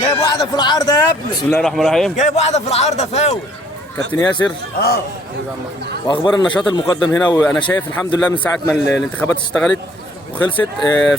جايب واحده في العارضه يا ابني. بسم الله الرحمن الرحيم. جايب واحده في العارضه فاول. كابتن ياسر. واخبار النشاط المقدم هنا، وانا شايف الحمد لله من ساعه ما الانتخابات اشتغلت وخلصت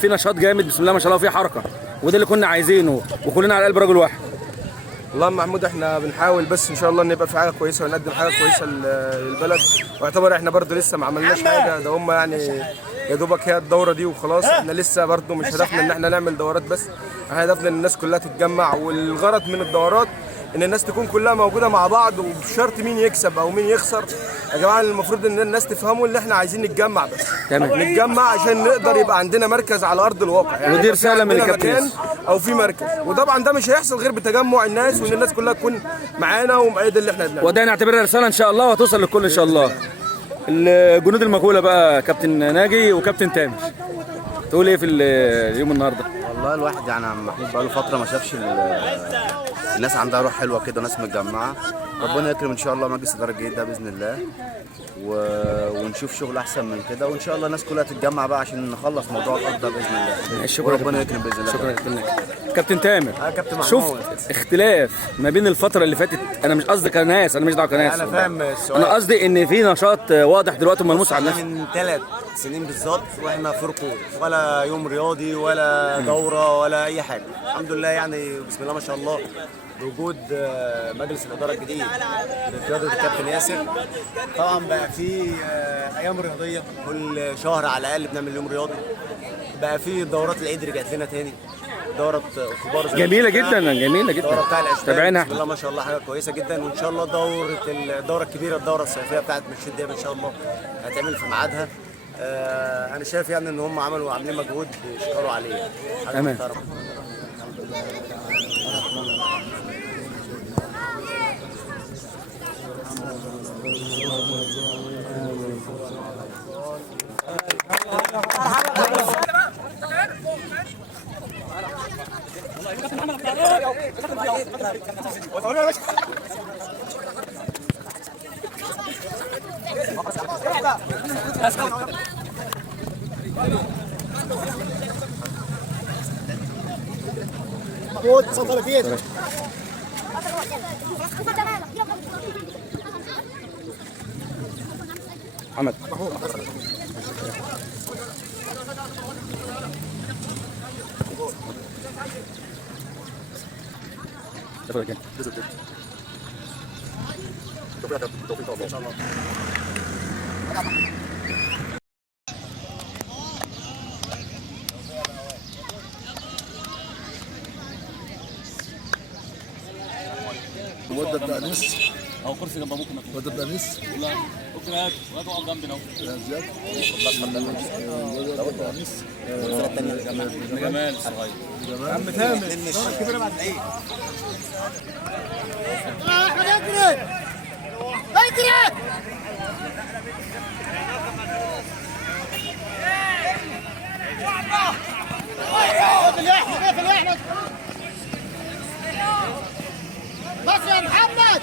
في نشاط جامد بسم الله ما شاء الله، وفي حركه، وده اللي كنا عايزينه، وكلنا على قلب رجل واحد. والله يا محمود احنا بنحاول بس ان شاء الله نبقى في حاجه كويسه ونقدم حاجه كويسه للبلد، واعتبر احنا برضو لسه ما عملناش حاجه، ده هم يعني يا دوبك هي الدوره دي وخلاص. احنا لسه برضو مش هدفنا ان احنا نعمل دورات بس، احنا هدفنا ان الناس كلها تتجمع، والغرض من الدورات ان الناس تكون كلها موجوده مع بعض، وبشرط مين يكسب او مين يخسر. يا جماعه المفروض ان الناس تفهموا ان احنا عايزين نتجمع بس. تمام. نتجمع عشان نقدر يبقى عندنا مركز على ارض الواقع، يعني ودي رساله من الكابتن او في مركز، وطبعا ده مش هيحصل غير بتجمع الناس، وان الناس كلها تكون معانا ومؤيده اللي احنا بنعمله. وده نعتبرها رساله ان شاء الله وهتوصل للكل ان شاء الله. الجنود المجهوله بقى كابتن ناجي وكابتن تامر، تقول ايه في اليوم النهارده؟ والله الواحد يعني عم محمود بقاله فتره ما شافش الناس عندها روح حلوه كده، ناس متجمعه. ربنا يكرم ان شاء الله مجلس الاداره الجديد ده باذن الله، ونشوف شغل احسن من كده، وان شاء الله الناس كلها تتجمع بقى عشان نخلص موضوع الارض ده باذن الله. شكرا، وربنا يكرم باذن الله. شكرا كابتن تامر. كابتن محمود، شفت اختلاف ما بين الفتره اللي فاتت؟ انا مش قصدي كناس، انا مش دعوه كناس، انا فاهم السؤال. انا قصدي ان في نشاط واضح دلوقتي وملموس على الناس. من 3 سنين بالظبط واحنا في ركود، ولا يوم رياضي ولا دوره ولا اي حاجه. الحمد لله يعني بسم الله ما شاء الله بوجود مجلس الاداره الجديد بقياده الكابتن ياسر. طبعا بقى في ايام رياضيه كل شهر على الاقل بنعمل يوم رياضي. بقى في دورات العيد رجعت لنا تاني، دوره اكتوبر جميله جدا، جميله جدا. الدوره بتاع الاشبال تابعينها بسم الله ما شاء الله حاجه كويسه جدا، وان شاء الله الدوره الكبيره، الدوره الصيفيه بتاعت مرشد دياب ان شاء الله هتعمل في ميعادها. انا شايف يعني ان هم عاملين مجهود يشكروا عليه. تمام. محمد ودى الدقنيس او كرسي جنب ابوك. ودى الدقنيس لا ممكن هات واقف جنبنا اهو. يا زياد ودى الدقنيس جمال صغير. عم تامر كبيره بعد العيد. احمد اجري اجري. بس يا محمد.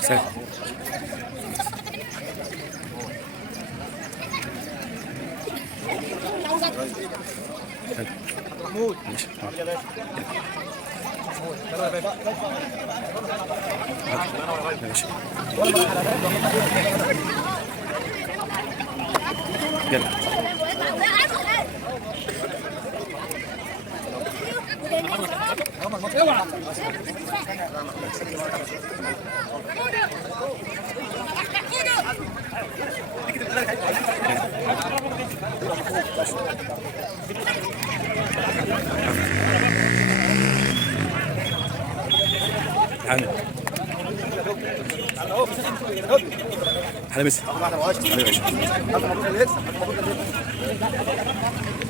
سهل. ماشي. ماشي. يلا. حامد حلمسي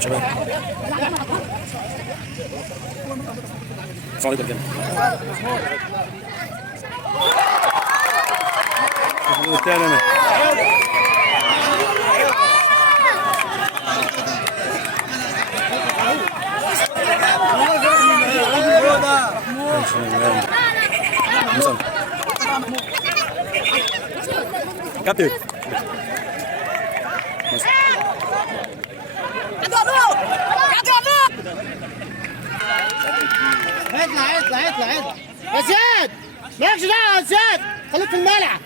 شباب السلام عليكم الثاني انا كابتن اطلع يا زياد، مالكش دعوه يا زياد، خليك في الملعب.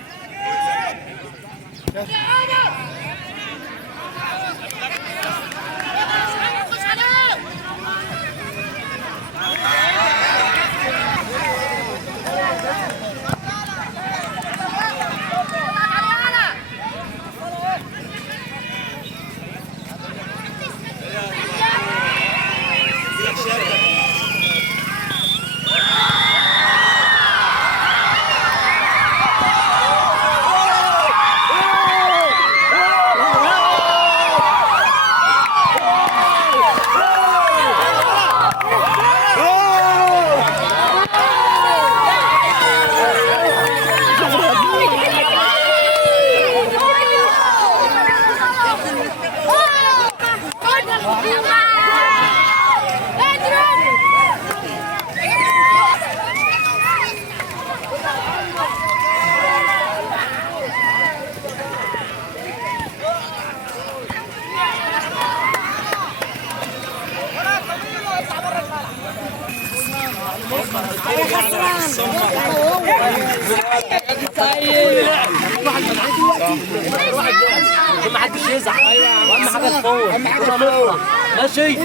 ما حدش يزعل. اهم حاجه تفوز، اهم حاجه تفوز. ماشي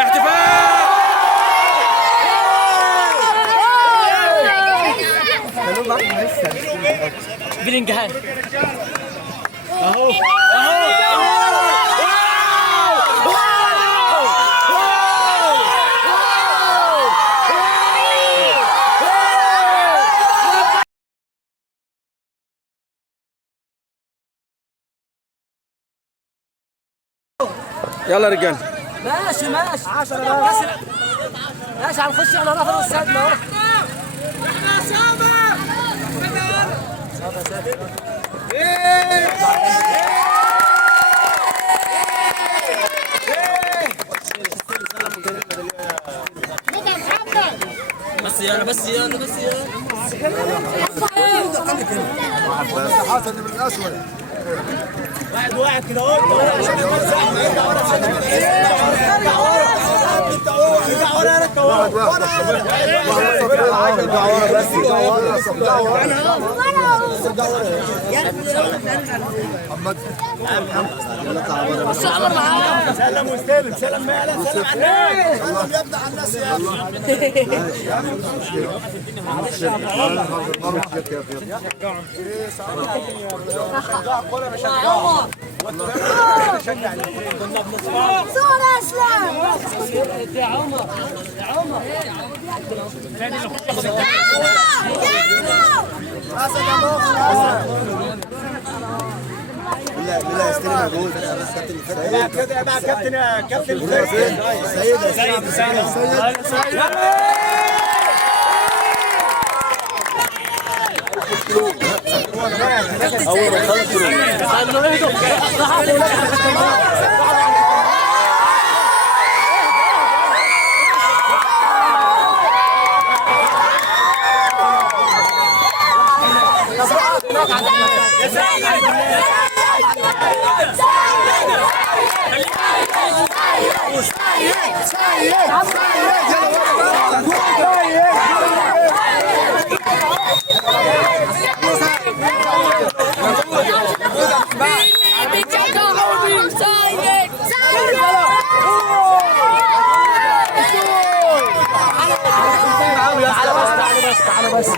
احتفال بلينجهام يلا يا رجاله ماشي 10 ماشي هنخش على نهر السد اهو. بس يلا حسن من الاسود واحد كده اهو. سلم واستلم، سلم ما يعلم، سلم على الناس، يبدا على الناس صورة اسلام يا عمر لا استلم موجود كده يا بقى كابتن، يا كابتن سيد تعالوا بس